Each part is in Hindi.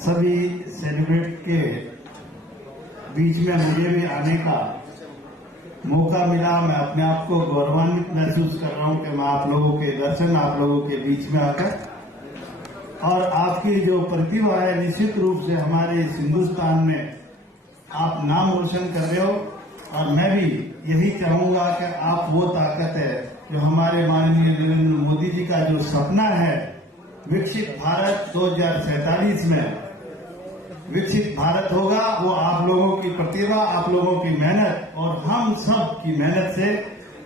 सभी सेलिब्रेट के बीच में मुझे भी आने का मौका मिला। मैं अपने आप को गौरवान्वित महसूस कर रहा हूं कि मैं आप लोगों के दर्शन, आप लोगों के बीच में आकर, और आपकी जो प्रतिभा है निश्चित रूप से हमारे इस हिंदुस्तान में आप नाम रोशन कर रहे हो। और मैं भी यही चाहूंगा कि आप वो ताकत है जो हमारे माननीय नरेंद्र मोदी जी का जो सपना है विकसित भारत 2047 में विकसित भारत होगा, वो आप लोगों की प्रतिभा, आप लोगों की मेहनत और हम सब की मेहनत से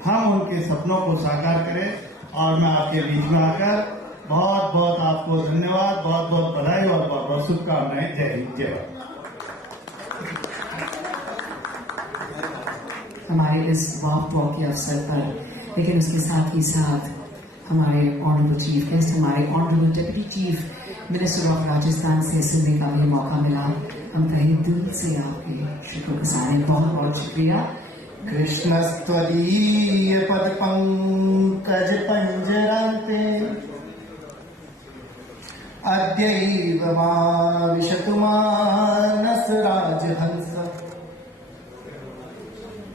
हम उनके सपनों को साकार करें। और मैं आपके बीच में आकर बहुत बहुत आपको धन्यवाद, बहुत बहुत बधाई और बहुत बहुत शुभकामनाएं। जय हिंद, जय भारत। हमारे इस वॉक के अवसर पर, लेकिन उसके साथ ही साथ हमारे ऑनरेबल चीफ गेस्ट, हमारे honourable deputy chief minister of Rajasthan से सुनने का भी मौका मिला। हम कहीं दिल से आपके शुक्रगुजार हैं, बहुत बहुत शुक्रिया। कृष्णस्त्वदीय पद पंकज पंजरान्ते अद्यैव विशतु मानस राजहंस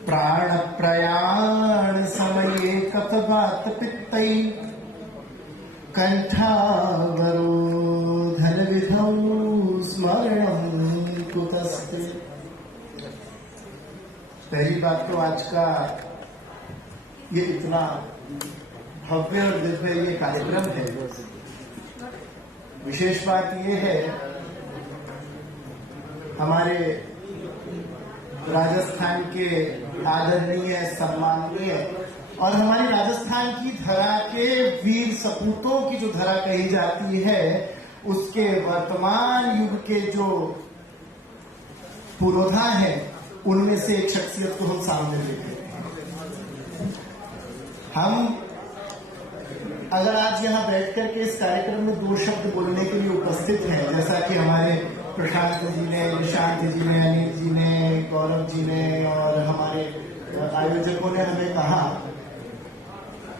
प्राण प्रयाण समये कफवात पित्तै कंठावरोधन विधौ स्मरणं कुतस्ते। पहली बात तो आज का ये इतना भव्य और दिव्य ये कार्यक्रम है। विशेष बात ये है हमारे राजस्थान के आदरणीय, सम्माननीय और हमारी राजस्थान की धरा के वीर सपूतों की जो धरा कही जाती है, उसके वर्तमान युग के जो पुरोधा हैं, उनमें से एक शख्सियत को हम सामने देखे हैं। हम अगर आज यहाँ बैठ करके इस कार्यक्रम में दो शब्द बोलने के लिए उपस्थित हैं, जैसा कि हमारे प्रशांत जी ने, निशांत जी ने, अनिल जी ने, गौरव जी ने और हमारे आयोजकों ने हमें कहा,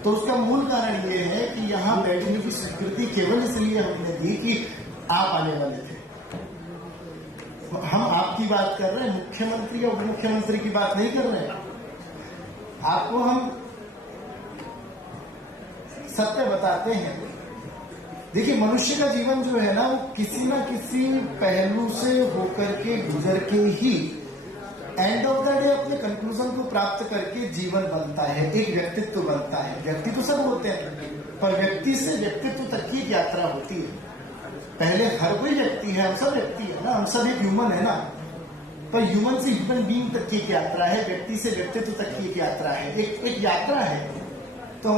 तो उसका मूल कारण ये है कि यहाँ बैठने की स्वीकृति केवल इसलिए हमने दी कि आप आने वाले थे। हम आपकी बात कर रहे हैं, मुख्यमंत्री और उप मुख्यमंत्री की बात नहीं कर रहे हैं। आपको हम सत्य बताते हैं। देखिए, मनुष्य का जीवन जो है ना, वो किसी ना किसी पहलू से होकर के गुजर के ही एंड ऑफ द डे अपने कंक्लूजन को प्राप्त करके जीवन बनता है, एक व्यक्तित्व बनता है। व्यक्ति तो सब होते हैं, पर व्यक्ति से व्यक्तित्व तक की यात्रा होती है। पहले हर कोई व्यक्ति है, हम सब व्यक्ति है ना, हम सब एक ह्यूमन है ना, पर ह्यूमन से ह्यूमन बीइंग तक की एक यात्रा है, व्यक्ति से व्यक्तित्व तक की एक यात्रा है, एक यात्रा है। तो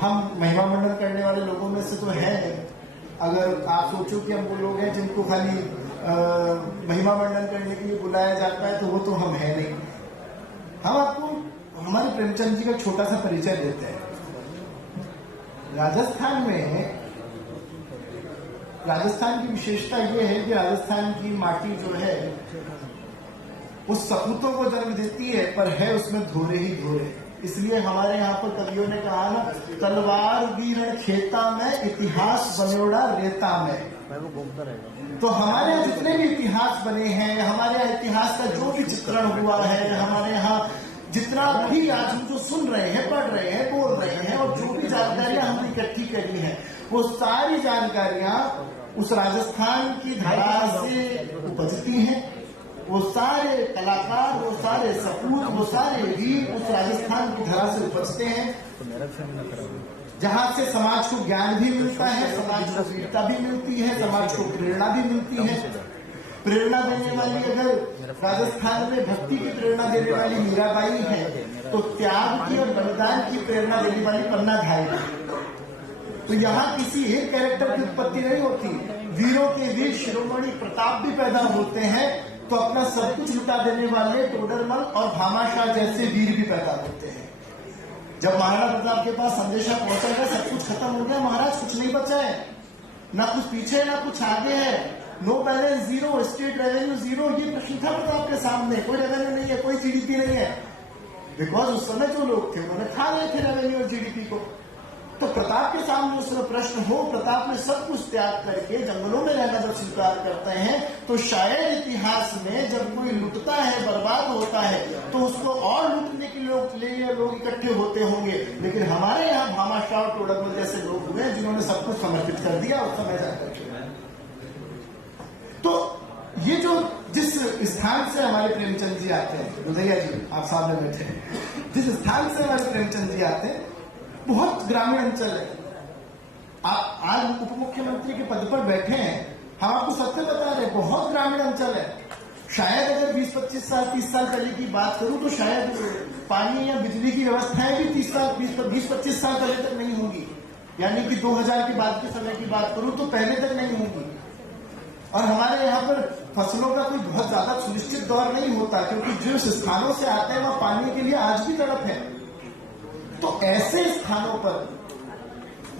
हम महिमा मंडन करने वाले लोगों में से तो है नहीं। अगर आप सोचो कि हम वो लोग हैं जिनको खाली महिमा मंडन करने के लिए बुलाया जाता है, तो वो तो हम है नहीं। हम आपको हमारे प्रेमचंद जी का छोटा सा परिचय देते हैं। राजस्थान की विशेषता ये है कि राजस्थान की माटी जो है उस सपूतों को जन्म देती है, पर है उसमें धोरे ही धोरे। इसलिए हमारे यहाँ पर कवियों ने कहा ना, तलवार वीरण खेता में, इतिहास बनेड़ा रेता में। तो हमारे यहाँ जितने भी इतिहास बने हैं, हमारे यहाँ इतिहास का जो भी चित्रण हुआ है, हमारे यहाँ जितना भी आज हम जो सुन रहे हैं, पढ़ रहे हैं, बोल रहे हैं, और जो भी जानकारियां हमने इकट्ठी करी हैं, वो सारी जानकारियां उस राजस्थान की धरा से उपजती हैं। वो सारे कलाकार, वो सारे सपूत, वो सारे वीर उस राजस्थान की धरा से उपजते हैं, जहां से समाज को ज्ञान भी मिलता है, समाज को वीरता भी मिलती है, समाज को प्रेरणा भी मिलती है। प्रेरणा देने वाली, अगर राजस्थान में भक्ति की प्रेरणा देने वाली मीराबाई है, तो त्याग की और बलिदान की प्रेरणा देने वाली पन्ना धाई है। तो यहाँ किसी एक कैरेक्टर की उत्पत्ति नहीं होती, वीरों के वीर शिरोमणि प्रताप भी पैदा होते हैं, तो अपना सब कुछ लुटा देने वाले टोडरमल और भामाशाह जैसे वीर भी पैदा होते हैं। जब महाराणा प्रताप के पास संदेशा पहुंचा गया, सब कुछ खत्म हो गया महाराज, कुछ नहीं बचा है, ना कुछ पीछे ना कुछ आगे है, no balance zero, state revenue zero, ये प्रश्न था प्रताप के सामने। कोई रेवेन्यू नहीं है, कोई जीडीपी नहीं है, बिकॉज उस समय जो लोग थे उन्होंने खा गए थे रेवेन्यू और जीडीपी को। तो प्रताप के सामने उसमें प्रश्न हो, प्रताप में सब कुछ त्याग करके जंगलों में रहना जब स्वीकार करते हैं, तो शायद इतिहास में जब कोई लुटता है, बर्बाद होता है, तो उसको और लूटने के लिए लोग इकट्ठे होते होंगे। लेकिन हमारे यहाँ भामाशाह और टोडरमल जैसे लोग हुए जिन्होंने सब कुछ समर्पित कर दिया उस समय जाकर। तो ये जो जिस स्थान से हमारे प्रेमचंद जी आते हैं, रुदैया जी आप सामने बैठे हैं, जिस स्थान से हमारे प्रेमचंद जी आते हैं बहुत ग्रामीण अंचल है। आप आज उप मुख्यमंत्री के पद पर बैठे हैं, हम आपको सत्य बता रहे हैं, बहुत ग्रामीण अंचल है। शायद अगर 20-25 साल 30 साल पहले की बात करूं तो शायद पानी या बिजली की व्यवस्थाएं भी 20-25 साल पहले तक नहीं होगी, यानी कि 2000 के बाद के समय की बात करूं तो पहले तक नहीं होगी। और हमारे यहाँ पर फसलों का कोई बहुत ज्यादा सुनिश्चित दौर नहीं होता, क्योंकि जिस स्थानों से आते हैं वहां पानी के लिए आज भी तड़प है। तो ऐसे स्थानों पर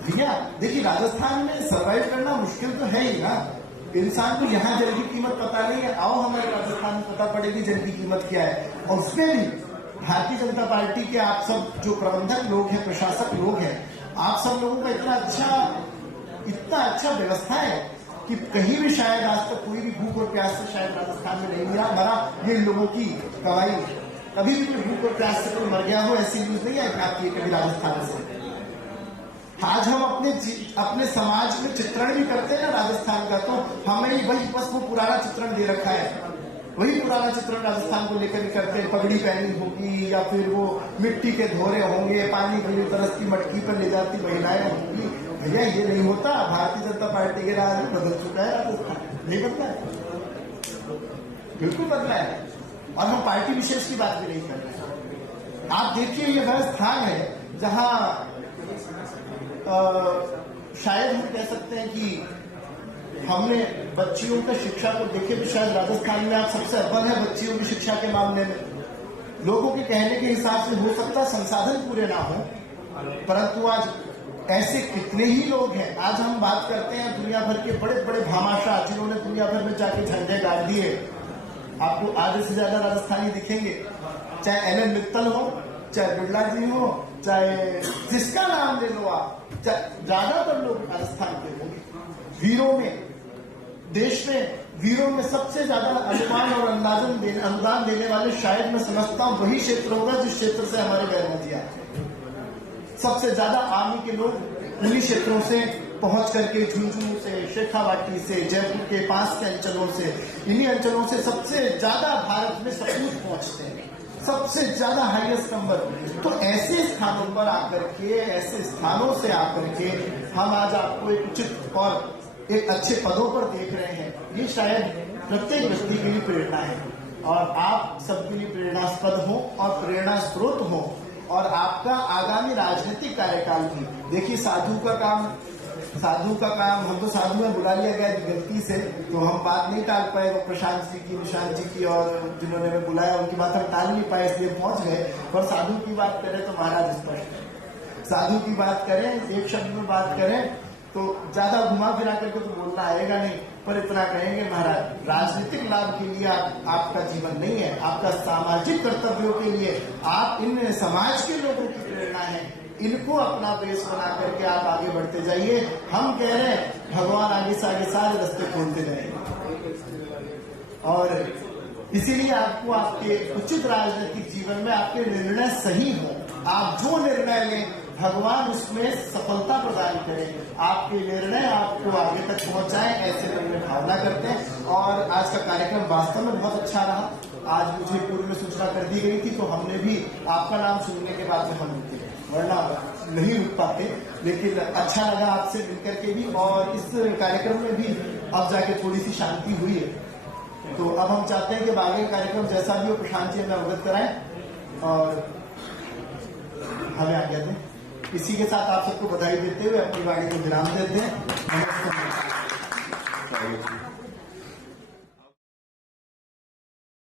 भैया देखिए, राजस्थान में सरवाइव करना मुश्किल तो है ही ना। इंसान को यहाँ जल की कीमत पता नहीं है, आओ हमारे राजस्थान में पता पड़ेगी जल की कीमत क्या है। और उसमें भी भारतीय जनता पार्टी के आप सब जो प्रबंधक लोग हैं, प्रशासक लोग हैं, आप सब लोगों का इतना अच्छा व्यवस्था है कि कहीं भी शायद आज तक कोई भी भूख और प्यास से शायद राजस्थान में नहीं मरा। ये इन लोगों की गवाही, कभी भी कोई भूख और प्यास से कोई मर गया हो ऐसी न्यूज नहीं है आती है कभी राजस्थान से। आज हम अपने समाज में चित्रण भी करते हैं ना राजस्थान का, तो हमें वही बस वो पुराना चित्रण दे रखा है, वही पुराना चित्रण राजस्थान को लेकर ही करते हैं। पगड़ी पहनी होगी या फिर वो मिट्टी के धोरे होंगे, पानी के लिए तरसती मटकी पर ले जाती महिलाएं होंगी। भैया ये नहीं होता। भारतीय जनता पार्टी के राज में बदल चुका है राजस्थान, नहीं बदला है, बिल्कुल बदला है। और हम पार्टी विशेष की बात भी नहीं कर रहे। आप देखिए ये वह स्थान है जहां शायद हम कह सकते हैं कि हमने बच्चियों का शिक्षा को देखे तो शायद राजस्थान में आप सबसे अव्वल है बच्चियों की शिक्षा के मामले में। लोगों के कहने के हिसाब से हो सकता संसाधन पूरे ना हो, परंतु आज ऐसे कितने ही लोग हैं। आज हम बात करते हैं दुनिया भर के बड़े बड़े भामाशाह जिन्होंने दुनिया भर में जाके झंडे गाड़ दिए, आपको आधे से ज्यादा राजस्थानी दिखेंगे। चाहे एल.एन. मित्तल हो, चाहे बिरला जी हो, चाहे जिसका नाम ले लो आप, ज्यादातर लोग राजस्थान के होंगे। वीरों में, देश में वीरों में सबसे ज्यादा अनुमान और अनुदान देने वाले शायद मैं समझता हूं वही क्षेत्र होगा जिस क्षेत्र से हमारे गैरमती आते हैं। सबसे ज्यादा आर्मी के लोग उन्हीं क्षेत्रों से पहुंच करके, झुंझुनू से, शेखावाटी से, जयपुर के पास के अंचलों से, इन्हीं अंचलों से सबसे ज्यादा भारत में सपूत पहुंचते हैं, सबसे ज्यादा हाईएस्ट नंबर। तो ऐसे स्थानों पर आकर के, ऐसे स्थानों से आकर के हम आज आपको एक उचित और एक अच्छे पदों पर देख रहे हैं। ये शायद प्रत्येक व्यक्ति के लिए प्रेरणा है और आप सबके लिए प्रेरणास्पद हो और प्रेरणा स्रोत हो। और आपका आगामी राजनीतिक कार्यकाल भी देखिए, साधु का काम हमको साधु में बुला लिया गया गलती से, तो हम बात नहीं टाल पाए। वो प्रशांत जी की, निशांत जी की और जिन्होंने हमें बुलाया उनकी बात हम टाल नहीं पाए, इसलिए पहुंच गए। और साधु की बात करें तो महाराज स्पष्ट, साधु की बात करें, एक शब्द में बात करें तो ज्यादा घुमा फिरा करके तो बोलना आएगा नहीं, पर इतना कहेंगे महाराज राजनीतिक लाभ के लिए आपका जीवन नहीं है, आपका सामाजिक कर्तव्यों के लिए आप इन समाज के लोगों की प्रेरणा है। इनको अपना बेस बना करके आप आगे बढ़ते जाइए। हम कह रहे हैं भगवान आगे से आगे सारे रास्ते खोलते जाएंगे और इसीलिए आपको आपके उचित राजनीतिक जीवन में आपके निर्णय सही हो। आप जो निर्णय लें भगवान उसमें सफलता प्रदान करें, आपके निर्णय आपको आगे तक पहुंचाएं, ऐसे में भावना करते हैं। और आज का कार्यक्रम वास्तव में बहुत अच्छा रहा। आज मुझे पूर्व में सूचना कर दी गई थी, तो हमने भी आपका नाम सुनने के बाद में हम रुके, वरना नहीं रुक पाते। लेकिन अच्छा लगा आपसे मिलकर के भी, और इस कार्यक्रम में भी अब जाके थोड़ी सी शांति हुई है। तो अब हम चाहते हैं कि आगे कार्यक्रम जैसा भी हो प्रशांत जी हमें अवगत कराएं और हमें आज्ञा दें। इसी के साथ आप सबको बधाई देते हुए अपनी वाणी को विराम देते हैं। नमस्कार।